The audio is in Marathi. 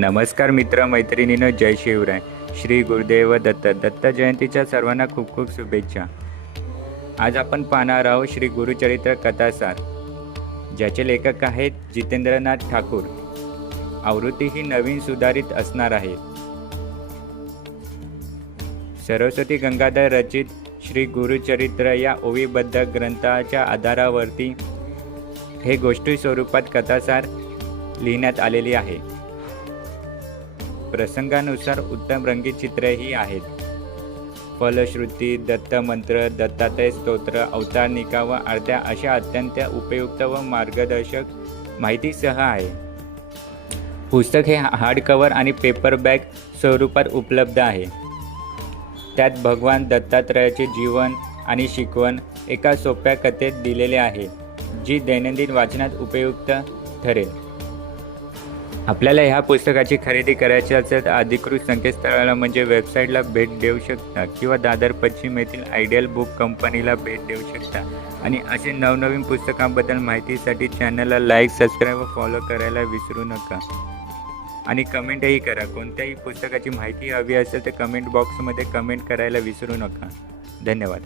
नमस्कार मित्र मैत्रिणींनो, जय शिवराय. श्री गुरुदेव दत्त. दत्त जयंतीच्या सर्वांना खूप खूप शुभेच्छा. आज आपण पाहणार आहोत श्री गुरुचरित्र कथासार, ज्याचे लेखक आहेत जितेंद्रनाथ ठाकूर. आवृत्ती ही नवीन सुधारित असणार आहे. सरस्वती गंगाधर रचित श्री गुरुचरित्र या ओवीबद्ध ग्रंथाच्या आधारावरती हे गोष्टी स्वरूपात कथासार लिहिण्यात आलेली आहे. प्रसंगानुसार उत्तम रंगीत चित्रेही आहेत. फलश्रुती, दत्त मंत्र, दत्तात्रय स्तोत्र, अवतारनिका व आरत्या अशा अत्यंत उपयुक्त व मार्गदर्शक माहितीसह आहे. पुस्तक हे हार्ड कव्हर आणि पेपरबॅक स्वरूपात उपलब्ध आहे. त्यात भगवान दत्तात्रयाचे जीवन आणि शिकवण एका सोप्या कथेत दिलेले आहे, जी दैनंदिन वाचनात उपयुक्त ठरेल. आपल्याला ह्या पुस्तकाची खरेदी करायची असेल तर अधिकृत संकेतस्थळाला म्हणजे वेबसाईटला भेट देऊ शकता किंवा दादर पश्चिम येथील आयडियल बुक कंपनीला भेट देऊ शकता. आणि असे नवनवीन पुस्तकांबद्दल माहितीसाठी चॅनलला लाईक, सबस्क्राईब व फॉलो करायला विसरू नका. आणि कमेंटही करा. कोणत्याही पुस्तकाची माहिती हवी असेल तर कमेंट बॉक्समध्ये कमेंट करायला विसरू नका. धन्यवाद.